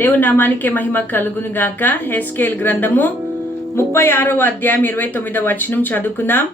దేవుని నామానికి మహిమ కలుగును గాక. హెస్కేల్ గ్రంథము 36వ అధ్యాయం 29వ వచనం చదువుకుందాం.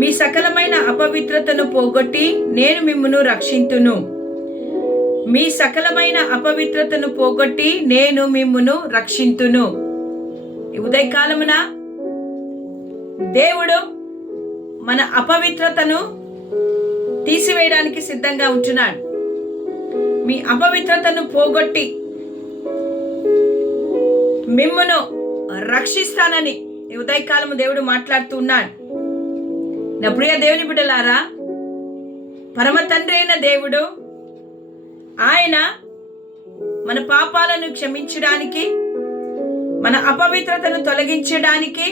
మీ సకలమైన అపవిత్రతను పోగొట్టి నేను మిమ్మును రక్షింతును. మీ సకలమైన అపవిత్రతను పోగొట్టి నేను మిమ్మును రక్షింతును. ఈ ఉదయకాలమున దేవుడు మన అపవిత్రతను తీసివేయడానికి సిద్ధంగా ఉంటున్నాడు. మీ అపవిత్రతను పోగొట్టి మిమ్మును రక్షిస్తానని ఈ ఉదయకాలము దేవుడు మాట్లాడుతూ ఉన్నాడు. నా ప్రియ దేవుని బిడ్డలారా, పరమ తండ్రి అయిన దేవుడు ఆయన మన పాపాలను క్షమించడానికి, మన అపవిత్రతను తొలగించడానికి,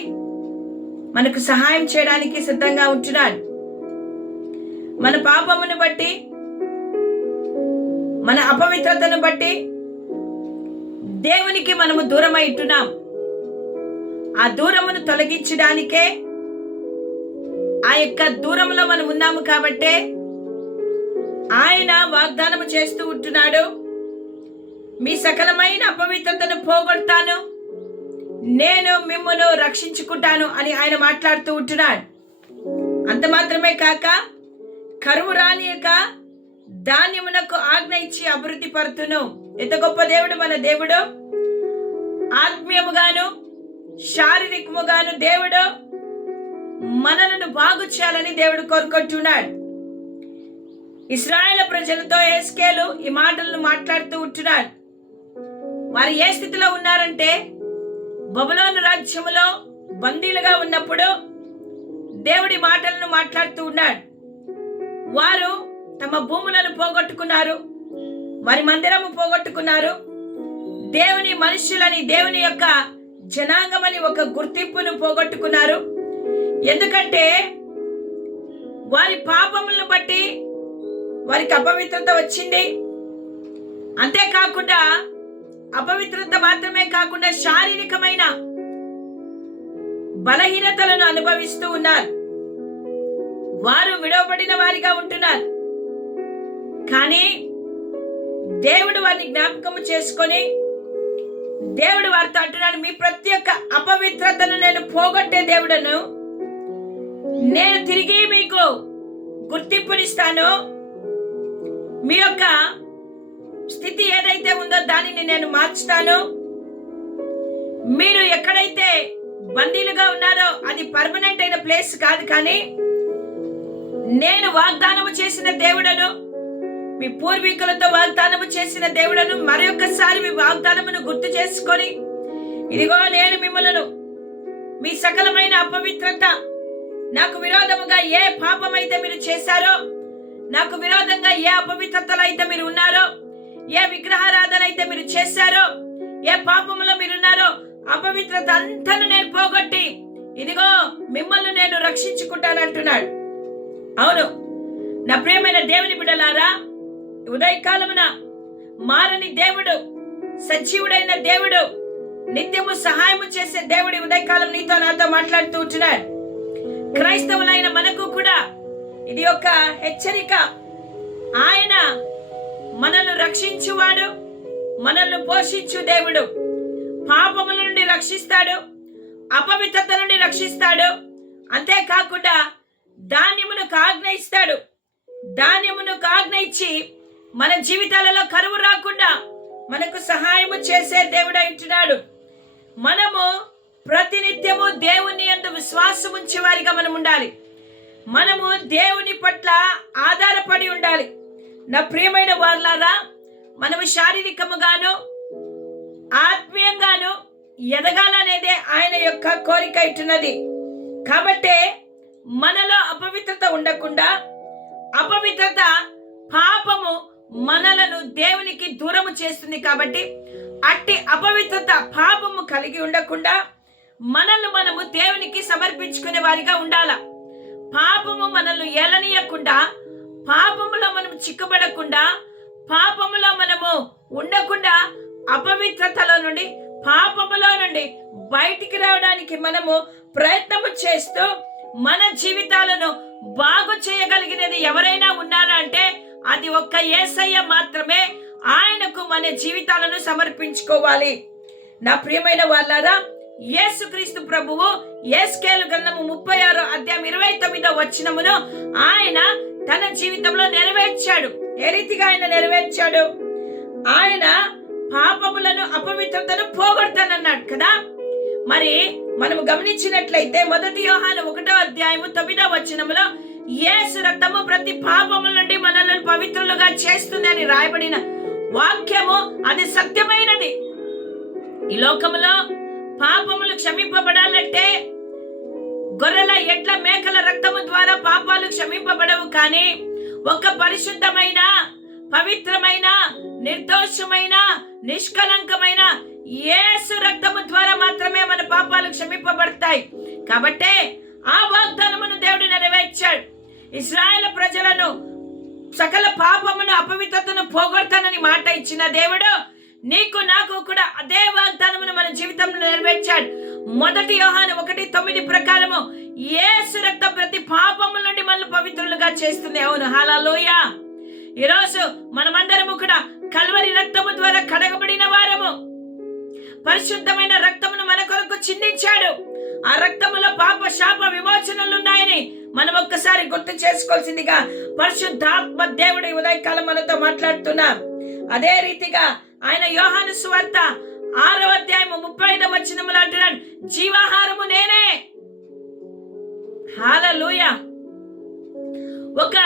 మనకు సహాయం చేయడానికి సిద్ధంగా ఉంటున్నాడు. మన పాపమును బట్టి, మన అపవిత్రతను బట్టి దేవునికి మనము దూరమై ఉంటున్నాం. ఆ దూరమును తొలగించడానికే, ఆ యొక్క దూరంలో మనం ఉన్నాము కాబట్టే ఆయన వాగ్దానము చేస్తూ ఉంటున్నాడు. మీ సకలమైన అపవిత్రతను పోగొడతాను, నేను మిమ్మును రక్షించుకుంటాను అని ఆయన మాట్లాడుతూ ఉంటున్నాడు. అంత మాత్రమే కాక కరువు రానియక ధాన్యమునకు ఆజ్ఞ ఇచ్చి అభివృద్ధి పరుతును. ఎంత గొప్ప దేవుడు మన దేవుడు! ఆత్మీయముగాను శారీరకముగాను దేవుడు మనలను బాగు చేయాలని దేవుడు కోరుకుంటున్నాడు. ఇశ్రాయేలు ప్రజలతో హెస్కేలు ఈ మాటలను మాట్లాడుతూ ఉంటున్నాడు. వారు ఏ స్థితిలో ఉన్నారంటే, బబులోను రాజ్యములో బందీలుగా ఉన్నప్పుడు దేవుడి మాటలను మాట్లాడుతూ ఉన్నాడు. వారు తమ భూములను పోగొట్టుకున్నారు, వారి మందిరము పోగొట్టుకున్నారు, దేవుని మనుష్యులని, దేవుని యొక్క జనాంగమని ఒక గుర్తింపును పోగొట్టుకున్నారు. ఎందుకంటే వారి పాపములను బట్టి వారికి అపవిత్రత వచ్చింది. అంతేకాకుండా అపవిత్రత మాత్రమే కాకుండా శారీరకమైన బలహీనతలను అనుభవిస్తూ ఉన్నారు. వారు విడవబడిన వారిగా ఉంటున్నారు. కానీ దేవుడు వారిని జ్ఞాపకము చేసుకొని దేవుడు వారితో అంటున్నాడు, మీ ప్రతి ఒక్క అపవిత్రతను నేను పోగొట్టే దేవుడను, నేను తిరిగి మీకు గుర్తింపునిస్తాను. మీ యొక్క స్థితి ఏదైతే ఉందో దానిని నేను మార్చుతాను. మీరు ఎక్కడైతే బందీలుగా ఉన్నారో అది పర్మనెంట్ అయిన ప్లేస్ కాదు, కానీ నేను వాగ్దానము చేసిన దేవుడను, మీ పూర్వీకులతో వాగ్దానము చేసిన దేవుడను మరొకసారి మీ వాగ్దానమును గుర్తు చేసుకొని, ఇదిగో నేను మిమ్మలను మీ సకలమైన అపవిత్రత, నాకు విరోధముగా ఏ పాపమైతే మీరు చేశారో, నాకు విరోధంగా ఏ అపవిత్రతలు అయితే మీరు ఉన్నారో, ఏ విగ్రహారాధన అయితే మీరు చేశారో, ఏ పాపములో మీరున్నారో, అపవిత్రత అంతను నేను పోగొట్టి ఇదిగో మిమ్మల్ని నేను రక్షించుకుంటానంటున్నాడు. అవును నా ప్రియమైన దేవుని బిడ్డలారా, ఉదయకాలమున మారని దేవుడు, సజీవుడైన దేవుడు, నిత్యము సహాయము చేసే దేవుడు ఉదయకాలం నీతో నాతో మాట్లాడుతూ ఉంటున్నాడు. క్రైస్తవులైన మనకు కూడా ఇది ఒక హెచ్చరిక. ఆయన మనల్ని రక్షించువాడు, మనల్ని పోషించు దేవుడు. పాపముల నుండి రక్షిస్తాడు, అపవిత్రత నుండి రక్షిస్తాడు. అంతేకాకుండా ధాన్యమునకు ఆజ్ఞ ఇస్తాడు. ధాన్యమునకు ఆజ్ఞ ఇచ్చి మన జీవితాలలో కరువు రాకుండా మనకు సహాయము చేసే దేవుడు అంటున్నాడు. మనము ప్రతినిత్యము దేవుని యందు విశ్వాసం ఉంచే వారిగా మనం ఉండాలి. మనము దేవుని పట్ల ఆధారపడి ఉండాలి. నా ప్రియమైన వారులారా, మనము శారీరకముగాను ఆత్మీయంగాను ఎదగాలనేదే ఆయన యొక్క కోరిక ఇట్టున్నది. కాబట్టే మనలో అపవిత్రత ఉండకుండా, అపవిత్రత పాపము మనలను దేవునికి దూరము చేస్తుంది కాబట్టి అట్టి అపవిత్రత పాపము కలిగి ఉండకుండా మనల్ని మనము దేవునికి సమర్పించుకునే వారిగా ఉండాల. పాపము మనల్ని ఏలనీయకుండా, పాపములో మనము చిక్కుబడకుండా, పాపములో మనము ఉండకుండా, అపవిత్రతలో నుండి, పాపములో నుండి బయటికి రావడానికి మనము ప్రయత్నము చేస్తూ మన జీవితాలను బాగు చేయగలిగినది ఎవరైనా ఉన్నారా అంటే అది ఒక్క యేసయ్య మాత్రమే. ఆయనకు మన జీవితాలను సమర్పించుకోవాలి. నా ప్రియమైన వాళ్ళారా, యేసుక్రీస్తు ప్రభువు యేస్కేలు గ్రంథము 36 అధ్యాయం 29 వచనమును ఆయన తన జీవితంలో నెరవేర్చాడు. ఏ రీతిగా ఆయన నెరవేర్చాడు? ఆయన పాపములను అపవిత్రతను పోగొడతానన్నాడు కదా. మరి మనము గమనించినట్లయితే 1 యోహాను 1 అధ్యాయము 9 వచనములో యేసు రక్తము ప్రతి పాపముల నుండి మనల్ని పవిత్రులుగా చేస్తుంది అని రాయబడిన వాక్యము అది సత్యమైనది. ఈ లోకములో పాపములు క్షమింపబడాలంటే గొర్రెల, ఎడ్ల, మేకల రక్తము ద్వారా పాపాలు క్షమింపబడవు. కానీ ఒక పరిశుద్ధమైన, పవిత్రమైన, నిర్దోషమైన, నిష్కలంకమైన యేసు రక్తము ద్వారా మాత్రమే మన పాపాలు క్షమింపబడతాయి. కాబట్టే ఆ వాగ్దానమును దేవుడు నెరవేర్చాడు. ఇశ్రాయేలు ప్రజలను సకల పాపమును, అపవిత్రతను పోగొడతానని మాట ఇచ్చిన దేవుడు నీకు నాకు కూడా అదే వాగ్దానమును మన జీవితంలో నెరవేర్చాడు. 1 యోహాను 1:9 ప్రకారము యేసు రక్తం ప్రతి పాపముల నుండి మనల్ని పవిత్రులుగా చేస్తుంది. అవును, హల్లెలూయా. ఈరోజు మనమందరము కూడా కల్వరి రక్తము ద్వారా కడగబడిన వారము. పరిశుద్ధమైన రక్తమును మన కొరకు చిందించాడు. ఆ రక్తములో పాప శాప విమోచనలు ఉన్నాయని మనం ఒక్కసారి గుర్తు చేసుకోవాల్సిందిగా పరిశుద్ధాత్మ దేవుడు ఉదయకాలం మనతో మాట్లాడుతున్నా. అదే రీతిగా ఆయన యోహాను సువార్త 6వ అధ్యాయము 35వ వచనములో అంటున్నాడు, జీవాహారము నేనే. హల్లెలూయా. ఒక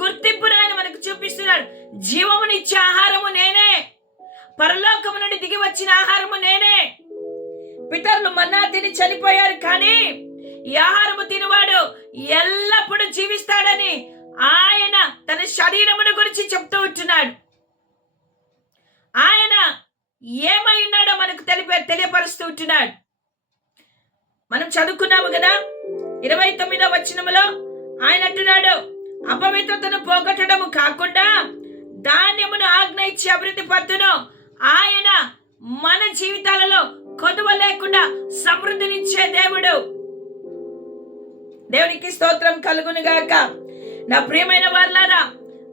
గుర్తింపును ఆయన మనకు చూపిస్తున్నాడు. జీవమునిచ్చే ఆహారము నేనే, పరలోకము నుండి దిగి వచ్చిన ఆహారము నేనే. పితరులు మన్నా తిని చనిపోయారు, కానీ ఈ ఆహారము తినవాడు ఎల్లప్పుడూ జీవిస్తాడని ఆయన తన శరీరమును గురించి చెప్తూ ఉంటున్నాడు. ఆయన ఏమై ఉన్నాడో మనకు తెలియపరుస్తూ ఉంటున్నాడు. మనం చదువుకున్నాము కదా 29వ వచనములో ఆయన అంటున్నాడు, అపవిత్రతను పోగొట్టడము కాకుండా ధాన్యమును ఆజ్ఞ ఇచ్చి అభివృద్ధి పరుతును. ఆయన మన జీవితాలలో కొదువ లేకుండా సమృద్ధినిచ్చే దేవుడు. దేవునికి స్తోత్రం కలుగును గాక. నా ప్రియమైన వారలారా,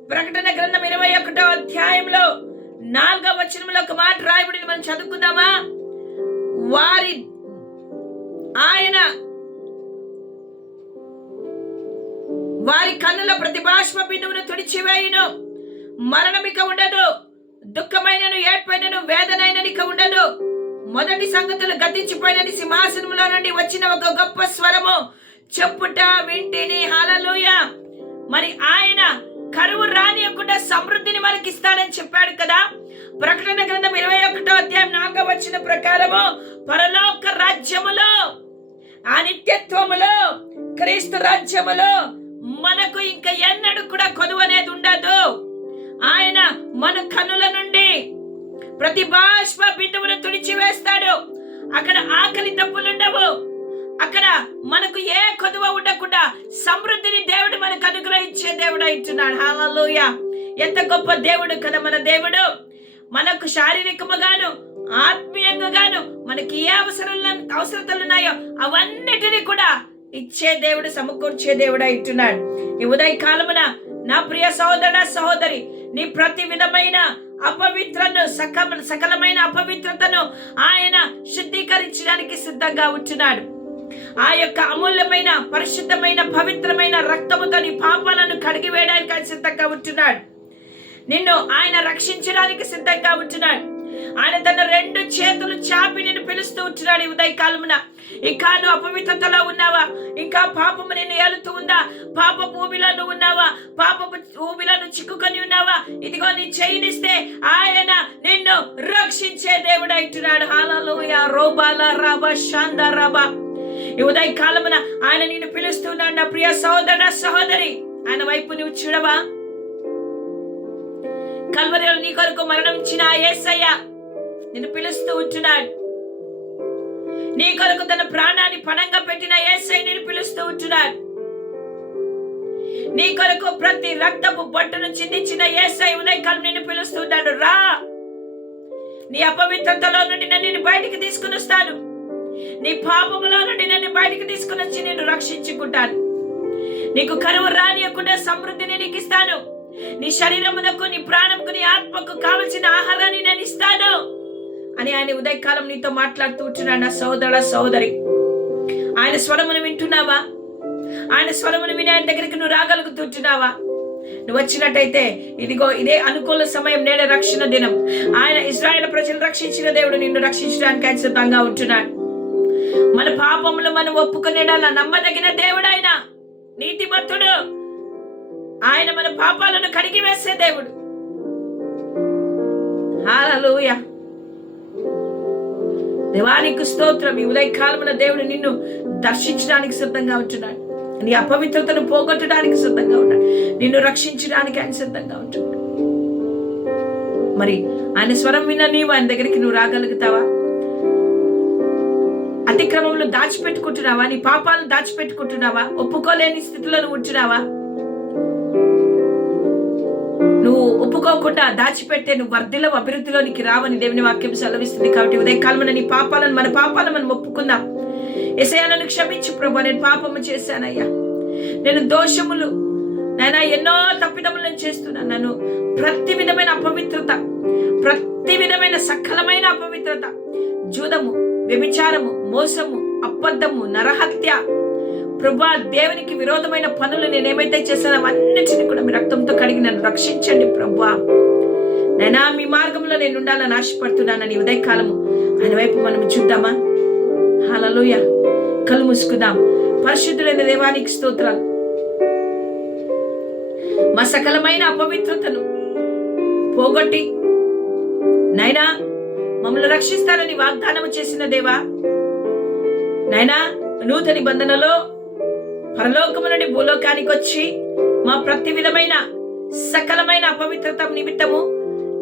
ప్రకటన గ్రంథం 21వ అధ్యాయంలో 4వ వచనంలో ఒక మాట రాయబడింది. మనం చదువుకుందామా? వారి కన్నుల ప్రతి బాష్ప బిందువును తుడిచివేయును. మరణమిక ఉండదు, దుఃఖమైనను, ఏడ్పైనను, వేదనైననిక ఉండదు. మొదటి సంగతులు గతించిపోయినని సింహాసనంలో నుండి వచ్చిన ఒక గొప్ప స్వరము చెప్పుట వింటిని. హల్లెలూయా. మరి ఆయన కరువు రానియకుండా సమృద్ధిని మనకి ఇస్తాడని చెప్పాడు కదా. ప్రకటన గ్రంథం 21వ అధ్యాయం 4వ వచనం ప్రకారము పరలోక రాజ్యములో, ఆ నిత్యత్వములో, క్రీస్తు రాజ్యములో మనకు ఇంకా ఎన్నడూ కూడా కొదువ అనేది ఉండదు. ఆయన మన కన్నుల నుండి ప్రతి బాష్ప బిందువును తుడిచివేస్తాడు. అక్కడ ఆకలి దప్పులుండవు. అక్కడ మనకు ఏ కొదువ ఉండకుండా సమృద్ధిని దేవుడు మనకు అనుగ్రహించే దేవుడు అంటున్నాడు. హల్లెలూయా. ఎంత గొప్ప దేవుడు కదా మన దేవుడు. మనకు శారీరకముగాను, ఆత్మీయంగాను మనకి ఏ అవసరతలు ఉన్నాయో అవన్నిటినీ కూడా ఇచ్చే దేవుడు, సమకూర్చే దేవుడు అంటున్నాడు. ఈ ఉదయ కాలమున నా ప్రియ సహోదర సహోదరి, నీ ప్రతి విధమైన అపవిత్రను, సకలమైన అపవిత్రతను ఆయన శుద్ధీకరించడానికి సిద్ధంగా ఉంటున్నాడు. ఆ యొక్క అమూల్యమైన, పరిశుద్ధమైన, పవిత్రమైన రక్తముతో నీ పాపాలను కడిగి వేయడానికి ఆయన సిద్ధంగా ఉంటున్నాడు. నిన్ను ఆయన రక్షించడానికి సిద్ధంగా ఉంటున్నాడు. ఆయన తన 2 చేతులు చాపి నిన్ను పిలుస్తూ ఉంటున్నాడు. ఈ ఉదయ కాలమున ఇంకా నువ్వు అపవిత్రతలో ఉన్నావా? ఇంకా పాపము నిన్ను ఏలుతూ ఉందా? పాప ఊబిలో నువ్వు ఉన్నావా? పాపపు ఊబిలో నువ్వు చిక్కుకొని ఉన్నావా? ఇదిగో నీ చేయనిస్తే ఆయన నిన్ను రక్షించే దేవుడు అంటున్నాడు. హల్లెలూయా. రోబాల రాబా శాంద రాబా. ఈ ఉదయ కాలమున ఆయన నిన్ను పిలుస్తున్నాడు. నా ప్రియ సహోదర సహోదరి, ఆయన వైపు నువ్వు చూడవా? కల్వరిలో నీ కొరకు మరణించిన యేసయ్య నిన్ను పిలుస్తూ ఉంటున్నాడు. నీ కొరకు తన ప్రాణాన్ని పణంగా పెట్టిన యేసయ్య నిన్ను పిలుస్తూ ఉంటున్నాడు. నీ కొరకు ప్రతి రక్తపు బొట్టును చిందించిన యేసయ్య ఉదయకాలం నిన్ను పిలుస్తున్నాడు. రా, నీ అపవిత్రతలో నుండి నిన్ను బయటికి తీసుకుని వస్తాను. నీ పాపములో నుండి నిన్ను బయటికి తీసుకుని వచ్చి నిన్ను రక్షించుకుంటాను. నీకు కరువు రానియకుండా సమృద్ధిని నీకు ఇస్తాను. నీ శరీరమునకు, నీ ప్రాణముకు, నీ ఆత్మకు కావలసిన ఆహారాన్ని నేను ఇస్తాను అని ఆయన ఉదయకాలం నీతో మాట్లాడుతూ ఉంటున్నాడు. నా సోదర సోదరి, ఆయన స్వరమును వింటున్నావా? ఆయన స్వరమును విని ఆయన దగ్గరికి నువ్వు రాగలుగుతుంటున్నావా? నువ్వు వచ్చినట్టయితే ఇదిగో ఇదే అనుకూల సమయం, నేడే రక్షణ దినం. ఆయన ఇశ్రాయేలు ప్రజలు రక్షించిన దేవుడు నిన్ను రక్షించడానికి ఆయన సిద్ధంగా ఉంటున్నాడు. మన పాపములు మనం ఒప్పుకునేలా నమ్మదగిన దేవుడు ఆయన, నీతిమంతుడు. ఆయన మన పాపాలను కడిగి వేసే దేవుడు. హల్లెలూయా. దేవానికి స్తోత్రం. ఈ ఉదయకాలమున దేవుడు నిన్ను దర్శించడానికి సిద్ధంగా ఉంటున్నాడు. నీ అపవిత్రతను పోగొట్టడానికి సిద్ధంగా ఉన్నాడు. నిన్ను రక్షించడానికి ఆయన సిద్ధంగా ఉంటున్నాడు. మరి ఆయన స్వరం విన్న నీవు ఆయన దగ్గరికి నువ్వు రాగలుగుతావా? అతిక్రమంలో దాచిపెట్టుకుంటున్నావా? నీ పాపాలను దాచిపెట్టుకుంటున్నావా? ఒప్పుకోలేని స్థితిలో నువ్వు ఉంటున్నావా? నువ్వు ఒప్పుకోకుండా దాచిపెట్టే నువ్వు వర్ధిల్లవు, అభివృద్ధిలోనికి రావని దేవుని వాక్యం సెలవిస్తుంది. కాబట్టి ఉదయకాలమున నీ పాపాలను, మన పాపాలను మనం ఒప్పుకుందాం. యేసయ్యా నన్ను క్షమించు ప్రభువా, నేను పాపము చేశానయ్యా, నేను దోషములు నాయనా ఎన్నో తప్పిదములు చేస్తున్నాను. నన్ను ప్రతి విధమైన అపవిత్రత, ప్రతి విధమైన సకలమైన అపవిత్రత, జూదము, వ్యభిచారము, మోసము, అబద్ధము, నరహత్య, ప్రభువా దేవునికి విరోధమైన పనులు నేనేమైతే చేశానో అవన్నిటిని కూడా మీ రక్తంతో కడిగి నన్ను రక్షించండి ప్రభువా. నైనా మీ మార్గంలో నేను ఉండాలని ఆశపడుతున్నానని ఉదయకాలము ఆయన వైపు మనం చూద్దామా? హల్లెలూయా. కళ్ళు మూసుకుందాం. పరిశుద్ధులైన దేవానికి స్తోత్రాలు. మా సకలమైన అపవిత్రతను పోగొట్టి నైనా మమ్మల్ని రక్షిస్తానని వాగ్దానం చేసిన దేవా, నైనా నూతన నిబంధనలో పరలోకము నుండి భూలోకానికి వచ్చి మా ప్రతి విధమైన సకలమైన అపవిత్రత నిమిత్తము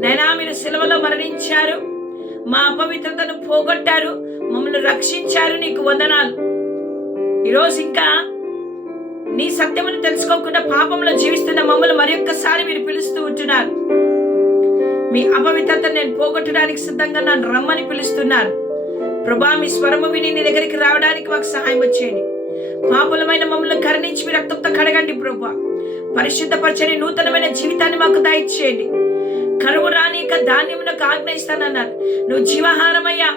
నైనా మీరు సిలువలో మరణించారు, మా అపవిత్రతను పోగొట్టారు, మమ్మల్ని రక్షించారు. నీకు వందనాలు. ఈరోజు ఇంకా నీ సత్యమును తెలుసుకోకుండా పాపంలో జీవిస్తున్న మమ్మల్ని మరి ఒక్కసారి మీరు పిలుస్తూ ఉంటున్నారు. మీ అపవిత్రతను నేను పోగొట్టడానికి సిద్ధంగా నన్ను రమ్మని పిలుస్తున్నారు. ప్రభా మీ స్వరము విని నీ దగ్గరికి రావడానికి మాకు సహాయం వచ్చేయండి. పాపులమైన మమ్మల్ని కరుణించి మీ రక్తంతో కడగండి ప్రభా. పరిశుద్ధపరచని నూతనమైన జీవితాన్ని మాకు దయచేయండి. కరువు రానిక ధాన్యమునకు ఆజ్ఞయిస్తానన్నారు. నువ్వు జీవాహారమయ్యా,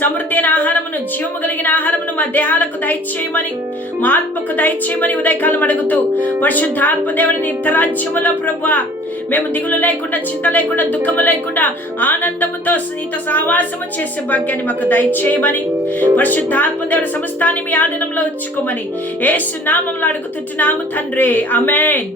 సమృద్ధి అయిన ఆహారమును, జీవము కలిగిన ఆహారమును మా దేహాలకు దయచేయమని, మా ఆత్మకు దయచేయమని ఉదయకాలం అడుగుతూ పరిశుద్ధాత్మ దేవుని నిత్యరాజ్యములో ప్రభువా మేము దిగులు లేకుండా, చింత లేకుండా, దుఃఖము లేకుండా ఆనందముతో నీతో సహవాసము చేసే భాగ్యాన్ని మాకు దయచేయమని, పరిశుద్ధాత్మ దేవుని సమస్తాన్ని మీ ఆధీనంలో ఉంచుకోమని యేసు నామములో అడుగుతుంటున్నాము తండ్రి. ఆమేన్.